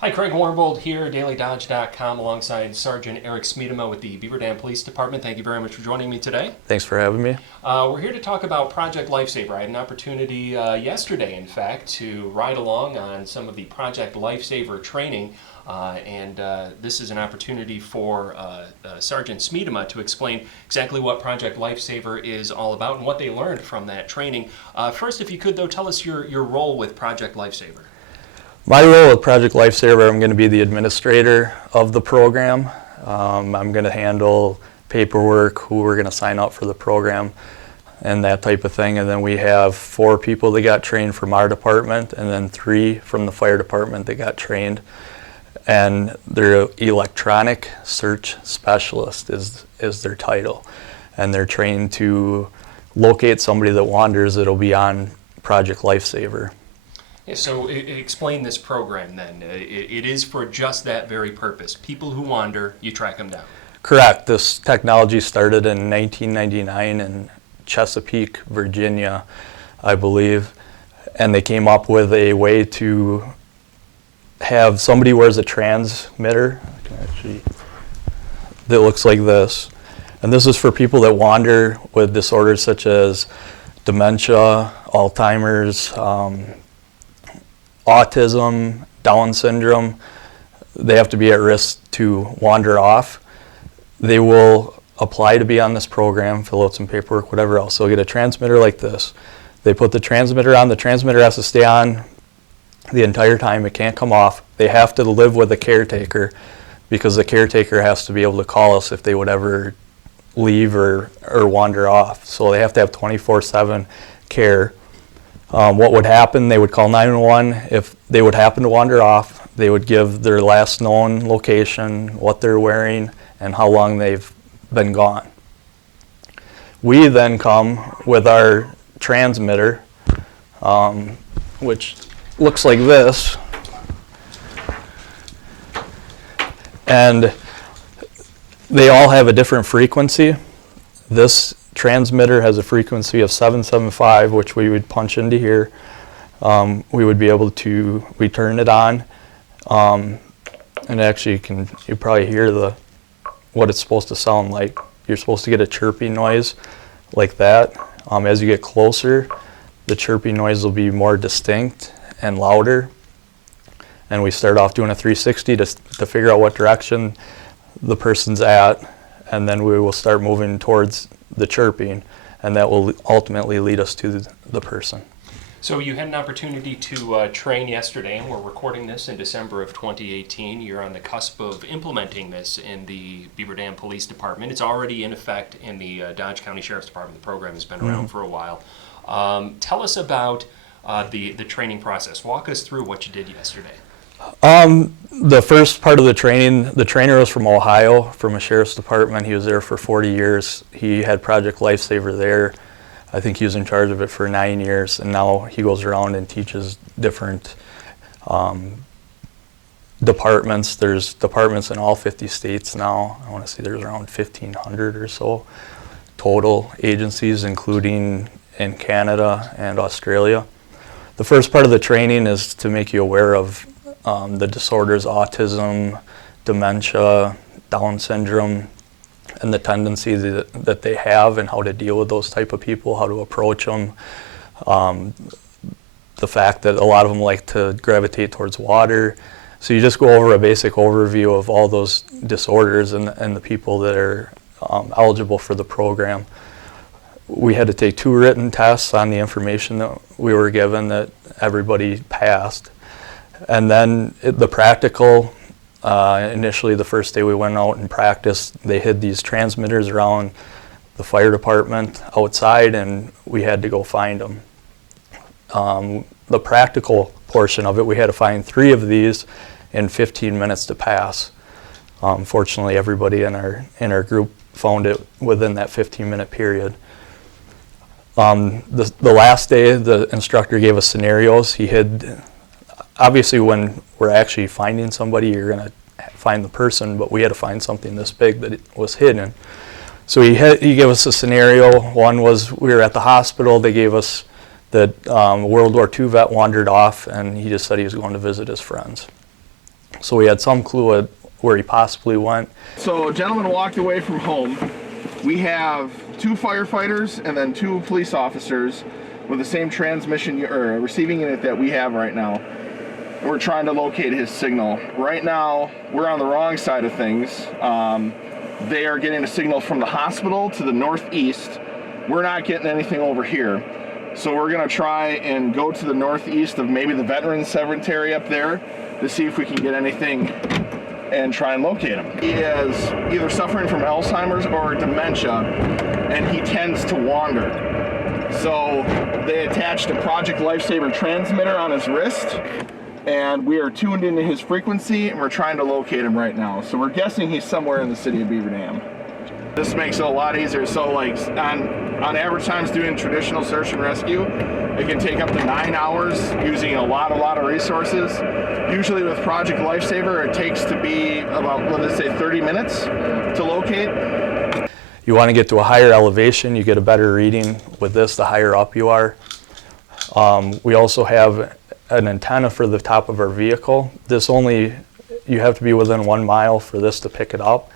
Hi, Craig Warmbold here, dailydodge.com, alongside Sergeant Eric Smeedema with the Beaver Dam Police Department. Thank you very much for joining me today. Thanks for having me. We're here to talk about Project Lifesaver. I had an opportunity yesterday, in fact, to ride along on some of the Project Lifesaver training, and this is an opportunity for Sergeant Smeedema to explain exactly what Project Lifesaver is all about and what they learned from that training. First, if you could, though, tell us your role with Project Lifesaver. My role with Project Lifesaver, I'm going to be the administrator of the program. I'm going to handle paperwork, who we're going to sign up for the program, and that type of thing. And then we have 4 people that got trained from our department, and then 3 from the fire department that got trained. And they're electronic search specialist is their title. And they're trained to locate somebody that wanders that'll be on Project Lifesaver. Yeah, so explain this program then. It is for just that very purpose. People who wander, you track them down. Correct. This technology started in 1999 in Chesapeake, Virginia, I believe. And they came up with a way to have somebody wears a transmitter that looks like this. And this is for people that wander with disorders such as dementia, Alzheimer's, autism, Down syndrome. They have to be at risk to wander off. They will apply to be on this program, fill out some paperwork, whatever else. They'll get a transmitter like this. They put the transmitter on. The transmitter has to stay on the entire time. It can't come off. They have to live with a caretaker because the caretaker has to be able to call us if they would ever leave or wander off. So they have to have 24/7 care. What would happen, they would call 911. If they would happen to wander off, they would give their last known location, what they're wearing, and how long they've been gone. We then come with our transmitter, which looks like this. And they all have a different frequency. This transmitter has a frequency of 775, which we would punch into here. We would be able to, we turn it on, and actually you probably hear what it's supposed to sound like. You're supposed to get a chirping noise like that. As you get closer, the chirping noise will be more distinct and louder. And we start off doing a 360 to figure out what direction the person's at, and then we will start moving towards the chirping, and that will ultimately lead us to the person. So you had an opportunity to train yesterday, and we're recording this in December of 2018. You're on the cusp of implementing this in the Beaver Dam Police Department. It's already in effect in the Dodge County Sheriff's Department. The program has been around for a while. Tell us about the training process. Walk us through what you did yesterday. The first part of the training, the trainer was from Ohio, from a sheriff's department. He was there for 40 years. He had Project Lifesaver there. I think he was in charge of it for 9 years, and now he goes around and teaches different departments. There's departments in all 50 states now. I want to say there's around 1,500 or so total agencies, including in Canada and Australia. The first part of the training is to make you aware of the disorders, autism, dementia, Down syndrome, and the tendency that they have and how to deal with those type of people, how to approach them. The fact that a lot of them like to gravitate towards water. So you just go over a basic overview of all those disorders and the people that are eligible for the program. We had to take 2 written tests on the information that we were given that everybody passed. And then the practical, initially the first day we went out and practiced, they hid these transmitters around the fire department outside, and we had to go find them. The practical portion of it, we had to find 3 of these in 15 minutes to pass. Fortunately, everybody in our group found it within that 15-minute period. The last day, the instructor gave us scenarios. He hid. Obviously, when we're actually finding somebody, you're going to find the person, but we had to find something this big that it was hidden. So he gave us a scenario. One was we were at the hospital. They gave us that World War II vet wandered off, and he just said he was going to visit his friends. So we had some clue at where he possibly went. So a gentleman walked away from home. We have 2 firefighters and then 2 police officers with the same transmission or receiving unit that we have right now. We're trying to locate his signal. Right now, we're on the wrong side of things. They are getting a signal from the hospital to the northeast. We're not getting anything over here. So we're gonna try and go to the northeast of maybe the Veterans Cemetery up there to see if we can get anything and try and locate him. He is either suffering from Alzheimer's or dementia, and he tends to wander. So they attached a Project Lifesaver transmitter on his wrist, and we are tuned into his frequency, and we're trying to locate him right now. So we're guessing he's somewhere in the city of Beaver Dam. This makes it a lot easier. So like on average times doing traditional search and rescue, it can take up to 9 hours using a lot of resources. Usually with Project Lifesaver, it takes to be about, let's say, 30 minutes to locate. You want to get to a higher elevation, you get a better reading with this the higher up you are. We also have an antenna for the top of our vehicle. You have to be within 1 mile for this to pick it up.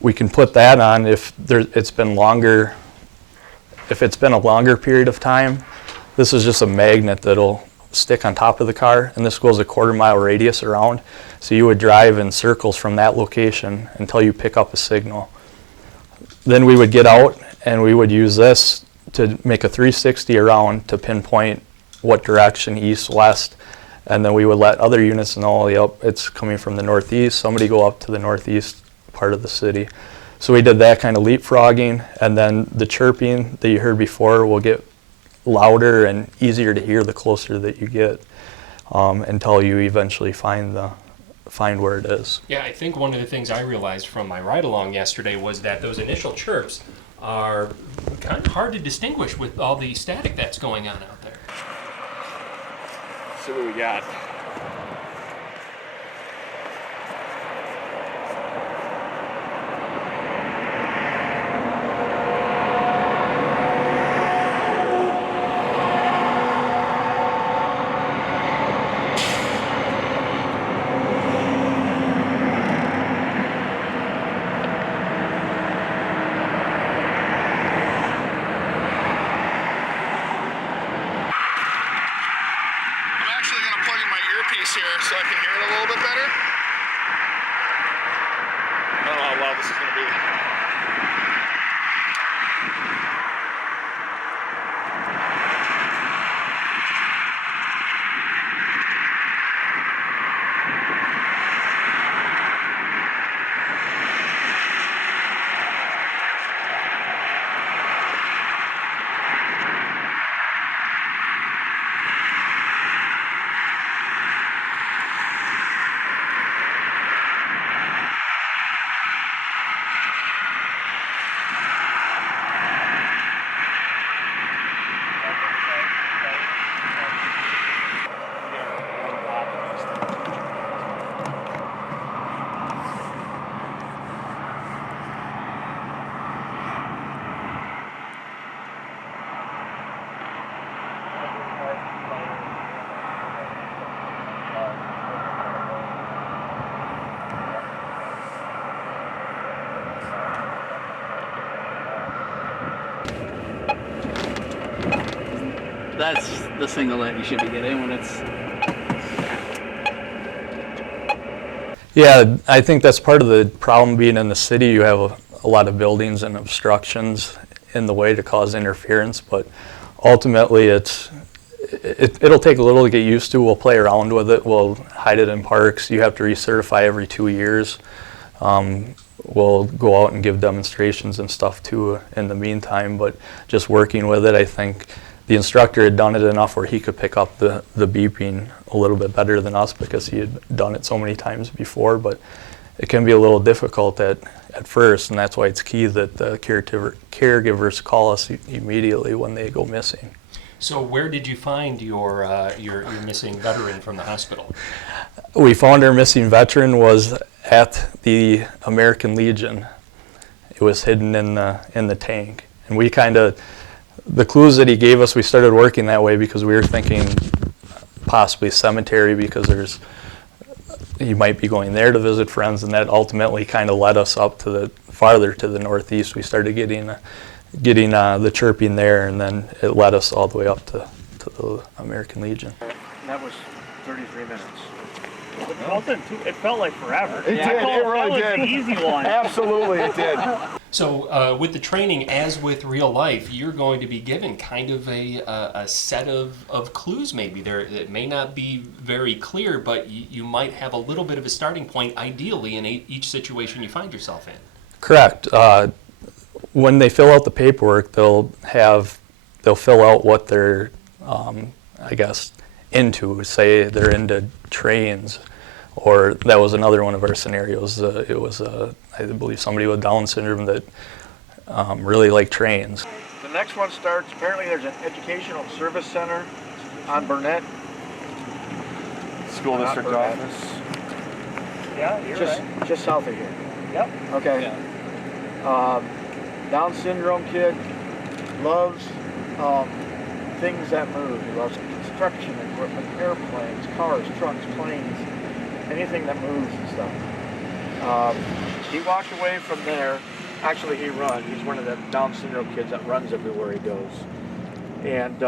We can put that on if it's been a longer period of time. This is just a magnet that'll stick on top of the car, and this goes a 1/4 mile radius around. So you would drive in circles from that location until you pick up a signal. Then we would get out and we would use this to make a 360 around to pinpoint what direction, east, west, and then we would let other units know, yep, it's coming from the northeast, somebody go up to the northeast part of the city. So we did that kind of leapfrogging, and then the chirping that you heard before will get louder and easier to hear the closer that you get, until you eventually find where it is. Yeah, I think one of the things I realized from my ride along yesterday was that those initial chirps are kind of hard to distinguish with all the static that's going on out there. Let's see what we got. Here so I can hear it a little bit better. I don't know how loud this is going to be. That's the signal that you should be getting when it's... Yeah, I think that's part of the problem being in the city. You have a lot of buildings and obstructions in the way to cause interference, but ultimately it'll take a little to get used to. We'll play around with it. We'll hide it in parks. You have to recertify every 2 years. We'll go out and give demonstrations and stuff too in the meantime, but just working with it, I think the instructor had done it enough where he could pick up the beeping a little bit better than us because he had done it so many times before, but it can be a little difficult at first, and that's why it's key that the caregivers call us immediately when they go missing. So where did you find your missing veteran from the hospital? We found our missing veteran was at the American Legion. It was hidden in the tank, and we the clues that he gave us, we started working that way because we were thinking possibly cemetery because there's he might be going there to visit friends, and that ultimately kind of led us up to the farther to the northeast. We started getting the chirping there, and then it led us all the way up to the American Legion. That was 33 minutes. It felt like forever. It did. It really that did. was the easy one. Absolutely, it did. So with the training, as with real life, you're going to be given kind of a set of clues maybe. It may not be very clear, but you might have a little bit of a starting point, ideally, in each situation you find yourself in. Correct. When they fill out the paperwork, they'll fill out what they're, I guess, into. Say they're into trains, or that was another one of our scenarios. It was, I believe, somebody with Down syndrome that really liked trains. The next one starts, apparently there's an educational service center on Burnett. School Not district Burnett. office. Yeah, you're right. Just south of here. Yep. Okay. Down syndrome kid loves things that move. He loves construction equipment, airplanes, cars, trucks, planes, anything that moves and stuff. He walked away from there. Actually, he runs. He's one of the Down syndrome kids that runs everywhere he goes. And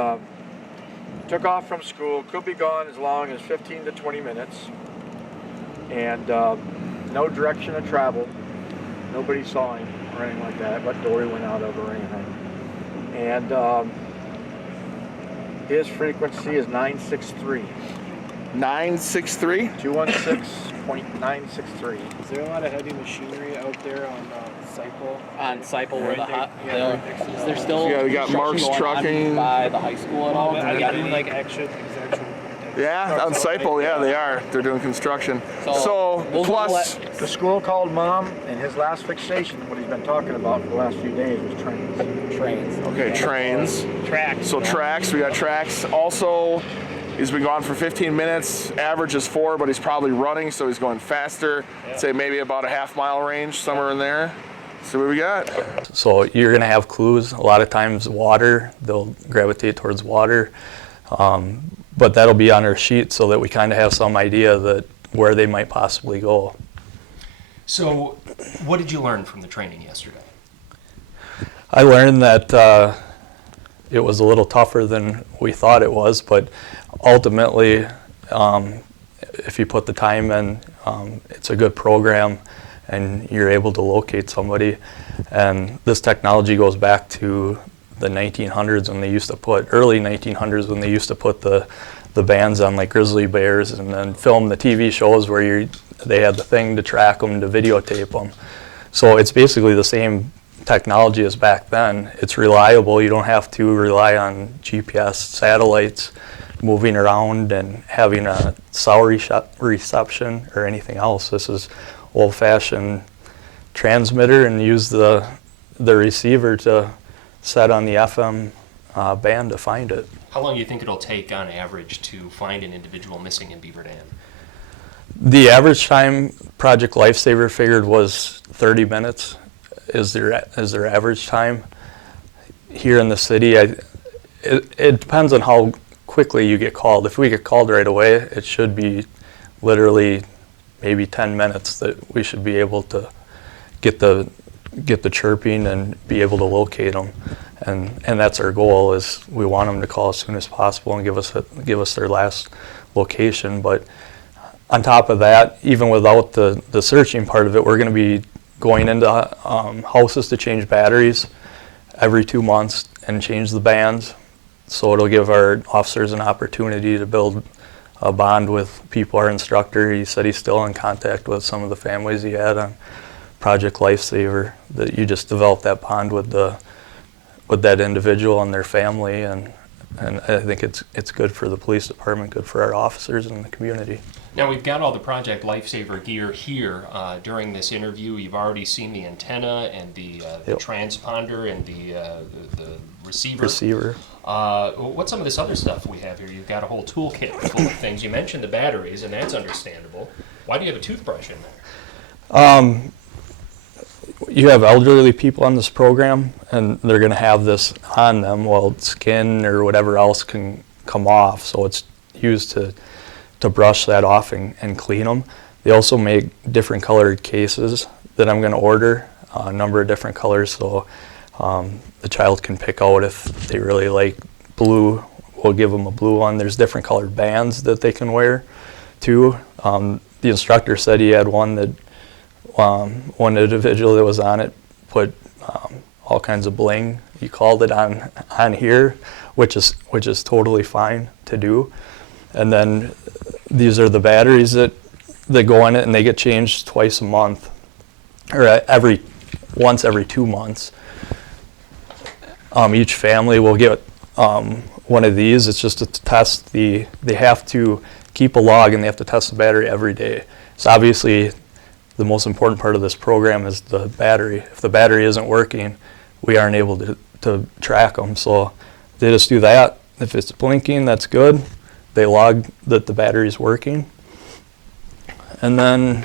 took off from school. Could be gone as long as 15 to 20 minutes. And no direction of travel. Nobody saw him or anything like that, what door he went out of or anything. And his frequency is 963. 963? 216.963. Is there a lot of heavy machinery out there on Cycle? On Cycle where the hot, Yeah, right next to is there still Yeah, we got construction Mark's going on Trucking. by the high school at all? Are We they got doing any- like actual? Yeah, on Cyple, yeah, they are. They're doing construction. So we'll plus, The school called mom, and his last fixation, what he's been talking about for the last few days, was trains. trains. okay, trains. Tracks. So tracks, we got tracks. Also, he's been gone for 15 minutes. Average is 4, but he's probably running, so he's going faster. Say maybe about a half-mile range, somewhere in there. So what we got? So you're going to have clues. A lot of times water, they'll gravitate towards water. But that'll be on our sheet so that we kind of have some idea that where they might possibly go. So what did you learn from the training yesterday? I learned that it was a little tougher than we thought it was, but ultimately, if you put the time in, it's a good program and you're able to locate somebody. And this technology goes back to the 1900s when they used to put, early 1900s when they used to put the bands on like grizzly bears and then film the TV shows where they had the thing to track them, to videotape them. So it's basically the same technology as back then. It's reliable. You don't have to rely on GPS satellites moving around and having a cell reception or anything else. This is old-fashioned transmitter and use the receiver to set on the FM band to find it. How long do you think it'll take on average to find an individual missing in Beaver Dam? The average time Project Lifesaver figured was 30 minutes is their average time. Here in the city, it depends on how quickly you get called. If we get called right away, it should be literally maybe 10 minutes that we should be able to get the chirping and be able to locate them. And that's our goal, is we want them to call as soon as possible and give us their last location. But on top of that, even without the searching part of it, we're going to be going into houses to change batteries every 2 months and change the bands. So it'll give our officers an opportunity to build a bond with people. Our instructor, he said he's still in contact with some of the families he had on Project Lifesaver, that you just develop that bond with that individual and their family, and I think it's good for the police department, good for our officers and the community. Now we've got all the Project Lifesaver gear here. During this interview, you've already seen the antenna and the Yep. transponder and the receiver. Receiver. What's some of this other stuff we have here? You've got a whole toolkit full of things. You mentioned the batteries, and that's understandable. Why do you have a toothbrush in there? You have elderly people on this program, and they're going to have this on them while skin or whatever else can come off. So it's used to brush that off and clean them. They also make different colored cases that I'm going to order, a number of different colors, so the child can pick out if they really like blue. We'll give them a blue one. There's different colored bands that they can wear too. The instructor said he had one that one individual that was on it put all kinds of bling. He called it on here, which is totally fine to do. And then these are the batteries that go in it, and they get changed twice a month, or once every 2 months. Each family will get one of these. It's just to test they have to keep a log, and they have to test the battery every day. So obviously the most important part of this program is the battery. If the battery isn't working, we aren't able to track them. So they just do that. If it's blinking, that's good. They log that the battery's working. And then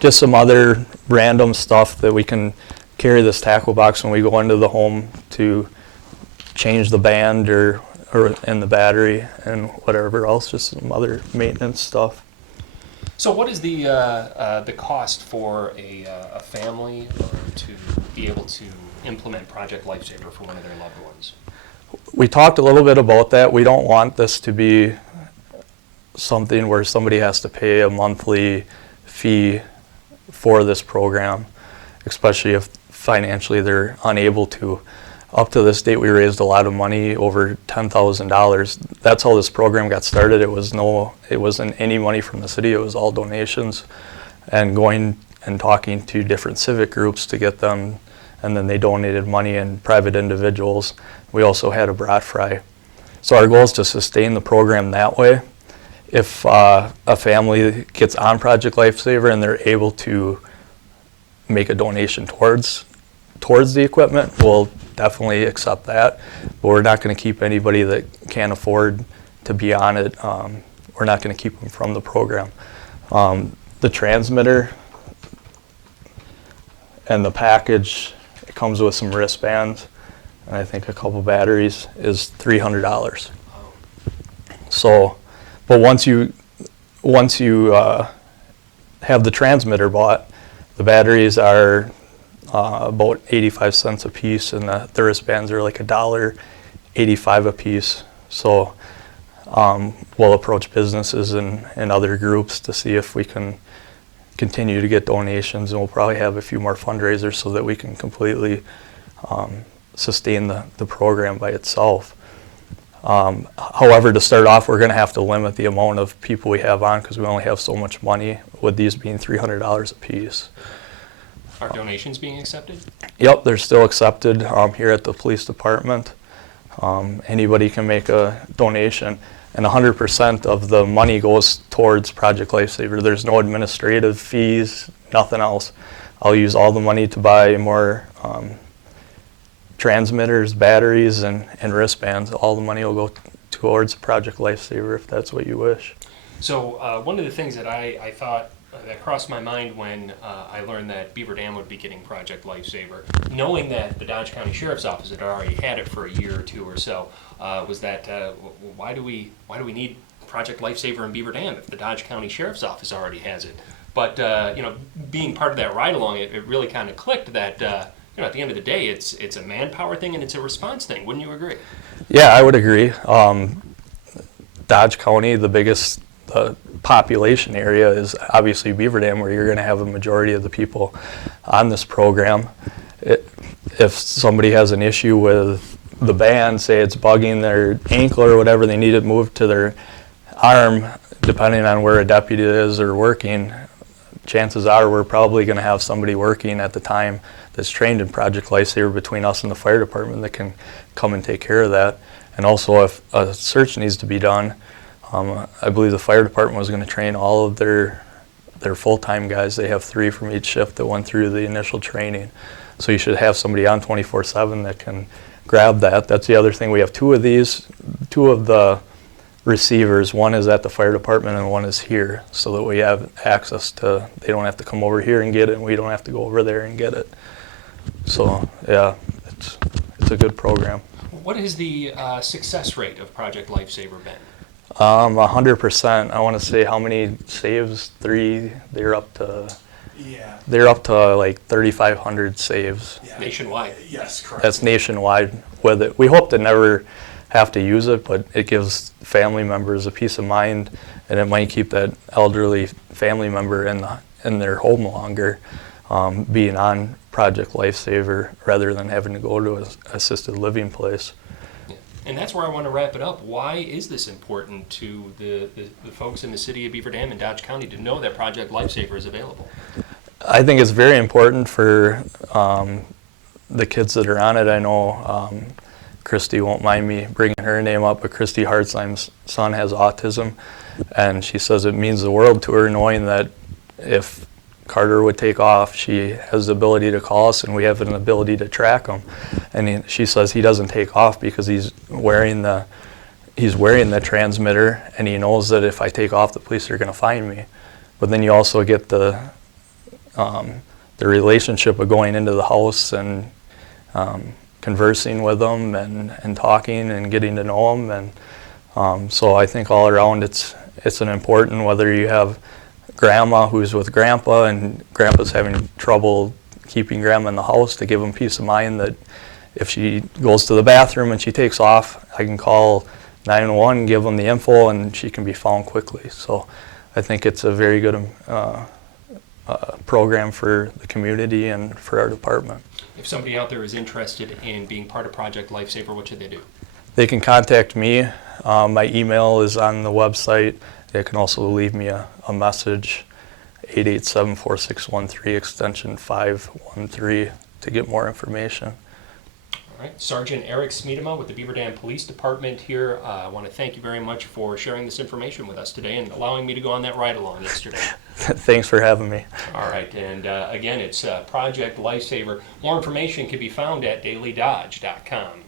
just some other random stuff that we can carry this tackle box when we go into the home to change the band or in the battery and whatever else, just some other maintenance stuff. So what is the cost for a family to be able to implement Project Lifesaver for one of their loved ones? We talked a little bit about that. We don't want this to be something where somebody has to pay a monthly fee for this program, especially if financially they're unable to. Up to this date, we raised a lot of money, over $10,000. That's how this program got started. It wasn't any money from the city. It was all donations, and going and talking to different civic groups to get them, and then they donated money, and private individuals. We also had a brat fry. So our goal is to sustain the program that way. If a family gets on Project Lifesaver and they're able to make a donation towards the equipment, we'll definitely accept that. But we're not going to keep anybody that can't afford to be on it. We're not going to keep them from the program. The transmitter and the package, it comes with some wristbands and I think a couple batteries, is $300. So, but once you have the transmitter bought, the batteries are about 85 cents a piece, and the wristbands are like $1.85 a piece. So we'll approach businesses and other groups to see if we can continue to get donations, and we'll probably have a few more fundraisers so that we can completely sustain the program by itself. However, to start off, we're going to have to limit the amount of people we have on because we only have so much money, with these being $300 a piece. Are donations being accepted? Yep, they're still accepted here at the police department. Anybody can make a donation, and 100% of the money goes towards Project Lifesaver. There's no administrative fees, nothing else. I'll use all the money to buy more transmitters, batteries, and wristbands. All the money will go towards Project Lifesaver if that's what you wish. So one of the things that I thought that crossed my mind when I learned that Beaver Dam would be getting Project Lifesaver, knowing that the Dodge County Sheriff's Office had already had it for a year or two or so, was that why do we need Project Lifesaver in Beaver Dam if the Dodge County Sheriff's Office already has it? But being part of that ride along, it really kind of clicked that at the end of the day, it's a manpower thing and it's a response thing. Wouldn't you agree? Yeah, I would agree. Dodge County, the biggest population area is obviously Beaver Dam, where you're going to have a majority of the people on this program. If somebody has an issue with the band, say it's bugging their ankle or whatever, they need it moved to their arm, depending on where a deputy is or working, chances are we're probably going to have somebody working at the time that's trained in Project Lifesaver between us and the fire department that can come and take care of that. And also, if a search needs to be done, I believe the fire department was going to train all of their full-time guys. They have 3 from each shift that went through the initial training. So you should have somebody on 24/7 that can grab that. That's the other thing. We have 2 of these, 2 of the receivers. One is at the fire department and one is here, so that we have access to, they don't have to come over here and get it, and we don't have to go over there and get it. So yeah, it's a good program. What has the success rate of Project Lifesaver been? 100%. I want to say how many saves? 3. They're up to. Yeah. They're up to like 3,500 saves. Yeah. Nationwide. Yes, correct. That's nationwide with it. We hope to never have to use it, but it gives family members a peace of mind, and it might keep that elderly family member in their home longer, being on Project Lifesaver rather than having to go to an assisted living place. And that's where I want to wrap it up. Why is this important to the folks in the city of Beaver Dam and Dodge County to know that Project Lifesaver is available? I think it's very important for the kids that are on it. I know Christy won't mind me bringing her name up, but Christy Hartzheim's son has autism, and she says it means the world to her knowing that if Carter would take off, she has the ability to call us, and we have an ability to track him. And she says he doesn't take off because he's wearing the transmitter, and he knows that if I take off, the police are going to find me. But then you also get the relationship of going into the house and conversing with them and talking and getting to know them. And so I think all around it's an important, whether you have grandma who's with grandpa and grandpa's having trouble keeping grandma in the house, to give them peace of mind that if she goes to the bathroom and she takes off, I can call 911, give them the info, and she can be found quickly. So I think it's a very good program for the community and for our department. If somebody out there is interested in being part of Project Lifesaver, what should they do? They can contact me. My email is on the website. They can also leave me a message, 887-4613, extension 513, to get more information. All right. Sergeant Eric Smeedema with the Beaver Dam Police Department here. I want to thank you very much for sharing this information with us today and allowing me to go on that ride-along yesterday. Thanks for having me. All right. And again, it's Project Lifesaver. More information can be found at dailydodge.com.